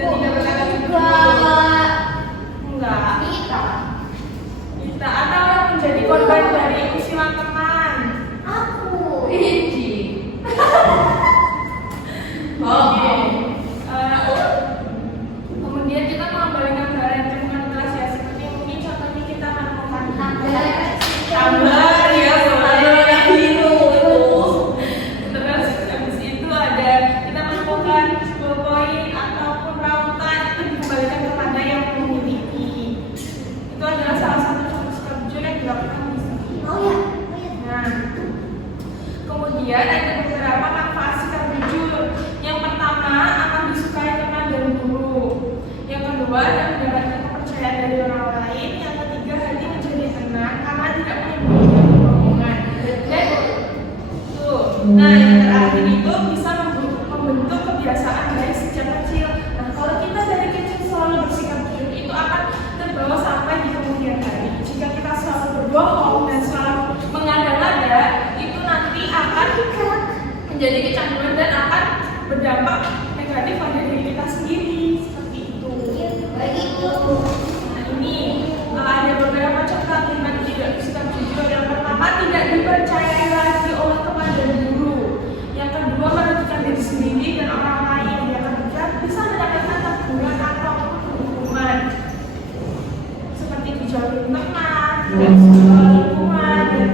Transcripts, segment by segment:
Dan tidak berkata enggak. Kita atau yang menjadi korban dari usilan teman. Aku. Ini. Oke. Kemudian kita mengembalikan barang yang temukan kelas ya, seperti mungkin contohnya kita menemukan gambar ya, warna biru itu. Terus habis itu ada kita menemukan ballpoint ataupun rautan, itu dikembalikan kepada yang memiliki. Itu adalah salah satu contoh sikap jujur yang dilakukan di sini. Nah, kemudian ada beberapa manfaat sikap jujur. Yang pertama, akan disukai teman dan guru. Yang kedua, dan mendapatkan kepercayaan dari orang lain. Yang ketiga, hati menjadi tenang karena tidak menimbulkan kebohongan. Dan nah, yang terakhir itu bisa membentuk kebiasaan baik sejak kecil. Nah, kalau kita dari kecil selalu bersikap jujur, itu akan terbawa sampai di kemudian hari. Jika kita selalu berbohong dan selalu mengada-ngada, itu nanti akan menjadi kecanduan dan akan berdampak negatif pada diri kita sendiri. Seperti itu. Nah, ini ada beberapa contoh akibat tidak bersikap jujur. Yang pertama, tidak dipercayai lagi oleh teman dan guru. Yang kedua, merugikan diri sendiri dan orang lain. Yang ketiga, bisa mendapatkan teguran ataupun hukuman, seperti dijauhi teman, tidak sekolah lingkungan, dan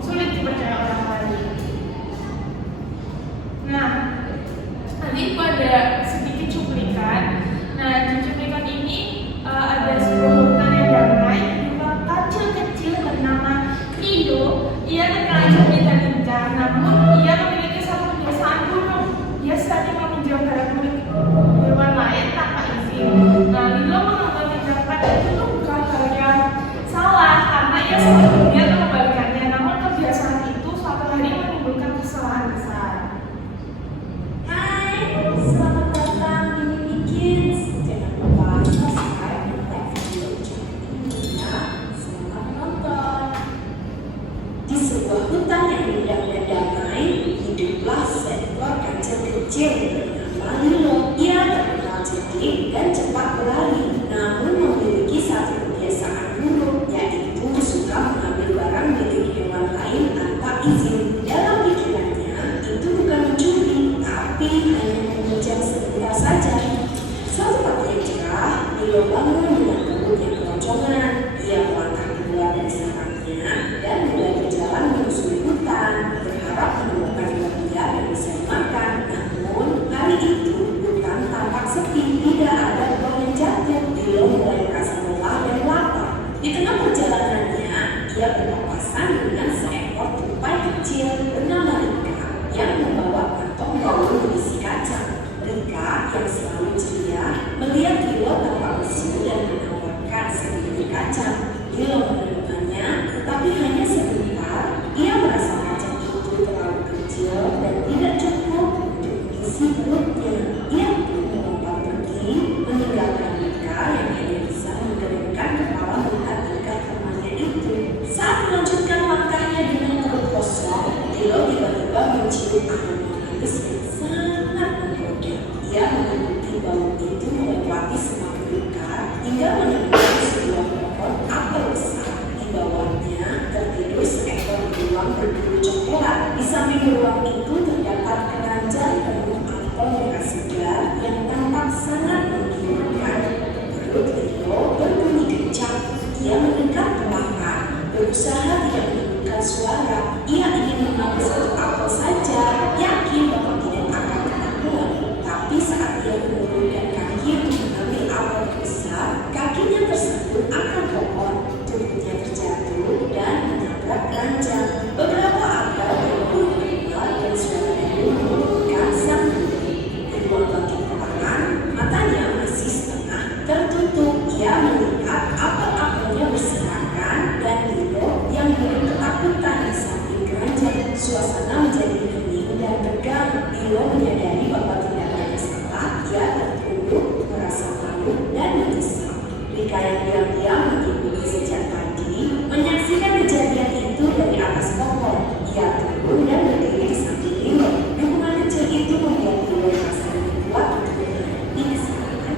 sulit dipercaya orang lain. Nah, nanti pada sedikit cuplikan. Nah, di cuplikan ini ada sebuah hutan yang damai, dua kecil bernama Krido. Ia terkena dan lincah, namun ia memiliki satu kebiasaan buruk. Ia sering meminjam barang milik hewan lain tanpa izin. Nah, Lilo menganggap tindakan itu bukan hal yang salah karena ia sebelumnya mengembalikannya. Namun kebiasaan itu suatu hari menimbulkan kesalahan besar. Selamat datang di Mini Kids. Jangan lupa subscribe dan like video ini. Selamat menonton. Di sebuah hutan yang indah dan damai, hiduplah seekor kancil kecil bernama Lilo. Ia terkenal cerdik dan cepat berlari, namun memiliki satu kebiasaan buruk, yaitu suka mengambil barang milik hewan lain tanpa izin. Dalam pikirannya, itu bukan mencuri, tapi hanya meminjam sebentar saja. Suatu pagi yang cerah, Lilo bangun dengan perut yang keroncongan. Ia melangkah keluar dari sarangnya dan mulai berjalan menyusuri hutan, berharap menemukan buah yang bisa dimakan. Namun, hari itu hutan tampak sepi, tidak ada buah yang jatuh. Lilo mulai merasa lelah dan lapar. Di tengah perjalanannya, ia berpapasan dengan seekor tupai kecil bernama Rika yang membawa kantong bau berisi kacang. Rika yang selalu ceria melihat Lilo tanpa lesu dan menawarkan sedikit kacang. Lilo menerimanya, tetapi hanya sebentar. Ia merasa kacang itu terlalu kecil dan tidak cukup untuk mengisi perutnya. Ia pun melompat pergi, meninggalkan Rika yang hanya bisa menggelengkan kepala melihat tingkah temannya itu. Saat melanjutkan langkahnya dengan perut kosong, Lilo tiba-tiba mencium aroma manis yang sangat menggoda. Ia mengikuti bau itu melewati semak belukar hingga menemukan sebuah pohon apel besar. Di bawahnya tertidur seekor beruang berbulu coklat. Di samping beruang itu terdapat keranjang penuh apel merah segar yang tampak sangat menggiurkan. Perut Lilo berbunyi kencang. Ia mendekat perlahan, berusaha tidak menimbulkan suara. Ia ingin mengambil satu apel saja, yakin bahwa tidak akan ketahuan. Tapi saat ia menurunkan kaki untuk mengambil apel besar, kakinya tersentuh akar pohon. Tubuhnya terjatuh dan menabrak keranjang. Beberapa apel berbuah keluar dan suaranya menimbulkan sang pemilik. Lilo bangkit perlahan, matanya masih setengah tertutup. Ia melihat apel-apelnya berserakan dan Lilo yang belum ketakutan di samping keranjang. Suasana menjadi hening dan tegang. Lilo menyadari bahwa tindakannya salah. Ia tertunduk, merasa malu dan menyesal. Rika yang diam-diam mengikuti sejak tadi menyaksikan kejadian itu dari atas pohon. Ia turun dan berdiri di samping Lilo. Dukungan kecil itu membuat Lilo merasa lebih kuat untuk berani ke sana.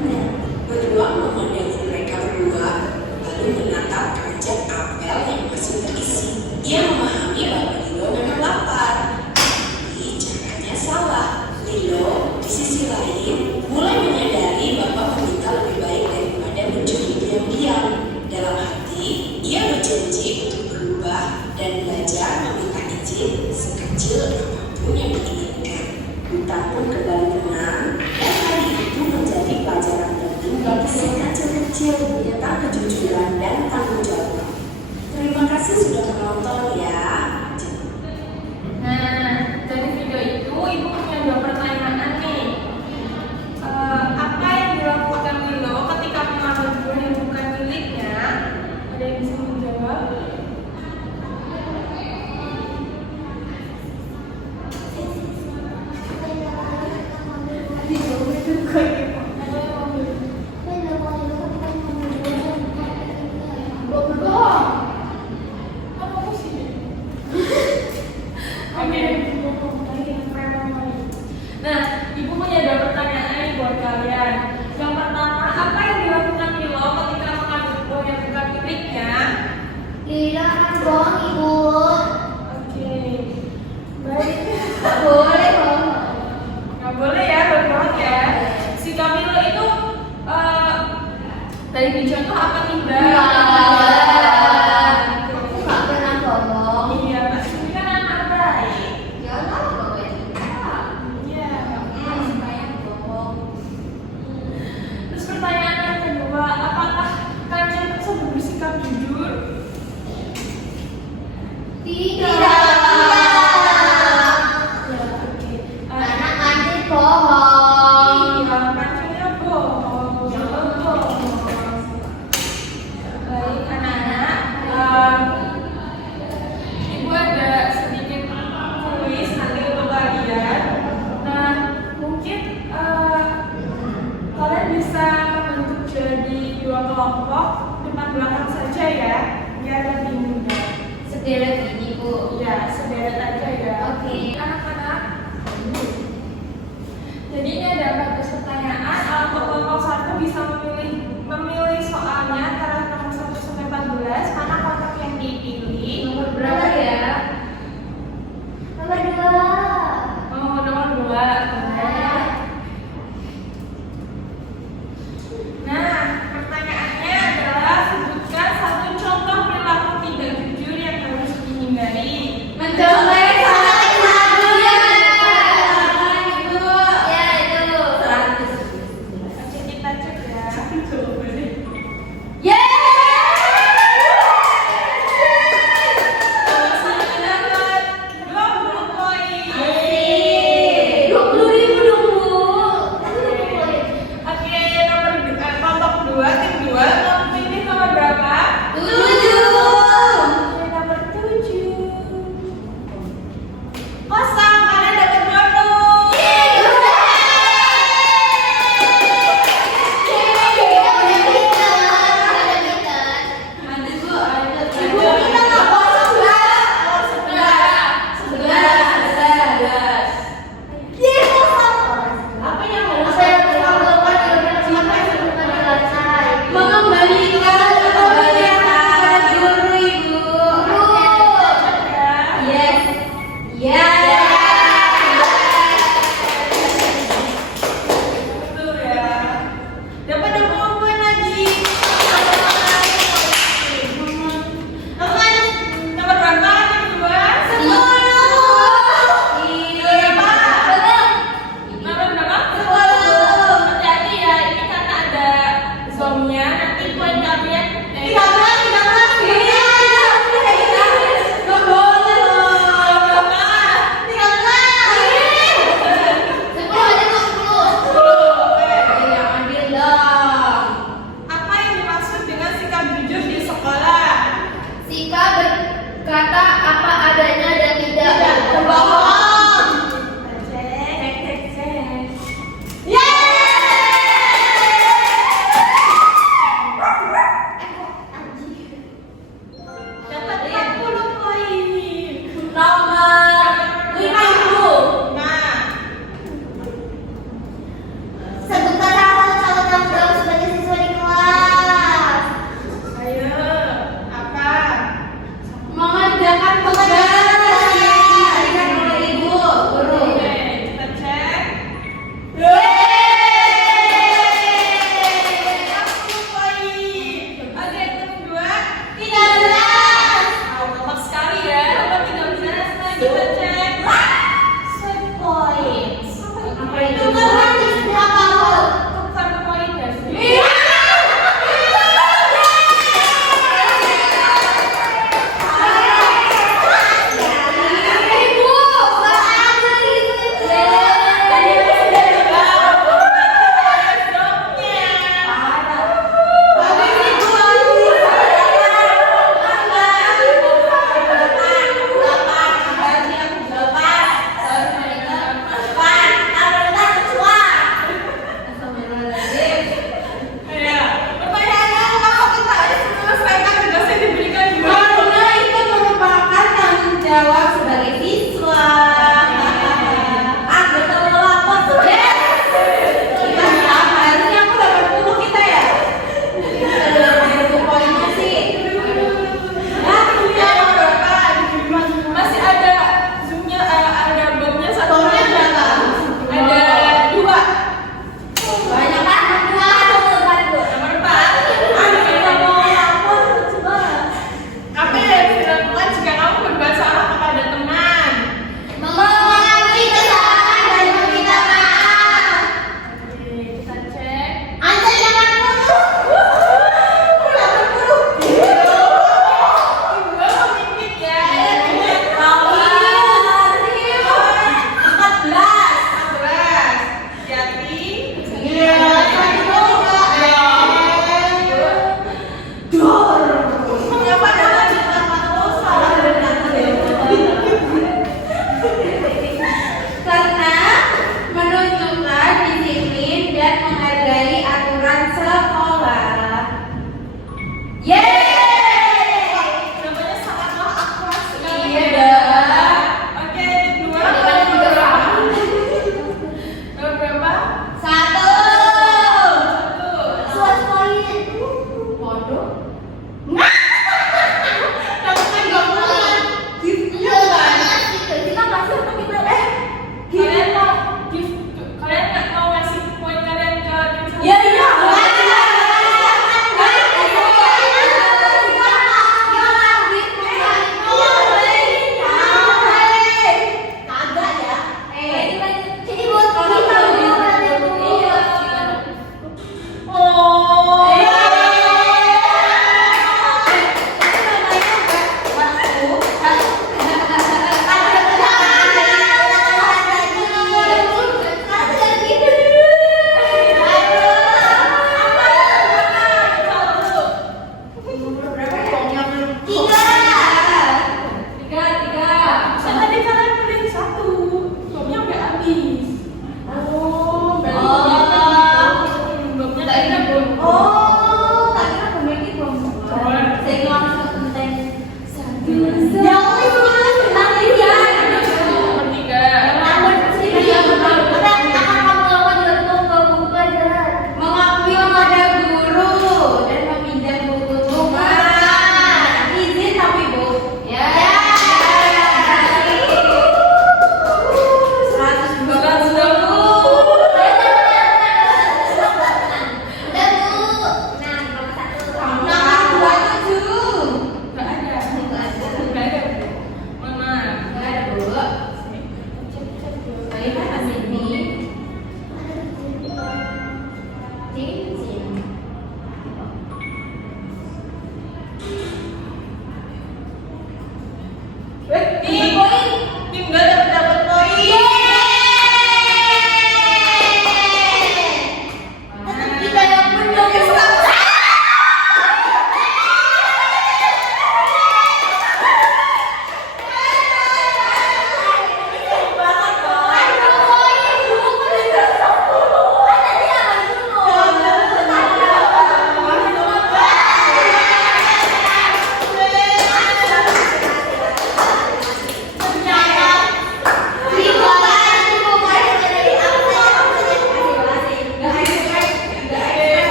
sekecil apapun yang diinginkan. Hutan pun kembali tenang, dan hari itu menjadi pelajaran penting bagi si kecil-kecil tentang kejujuran dan tanggung jawab. Terima kasih sudah menonton ya. Nah, dari video itu ibu punya dua pertanyaan nih. Apa yang dilakukan Milo ketika mengambil buah yang bukan miliknya? Ada yang bisa menjawab? Nah, ibu punya dua pertanyaan nih buat kalian. Yang pertama, apa yang dilakukan Milo ketika mengambil buah yang bukan miliknya? Lila kan bohong ibu. Oke, baik. Gak boleh bohong. Nggak boleh ya berbohong ya. Si Kamilo itu dari dicontoh apa nih Mbak?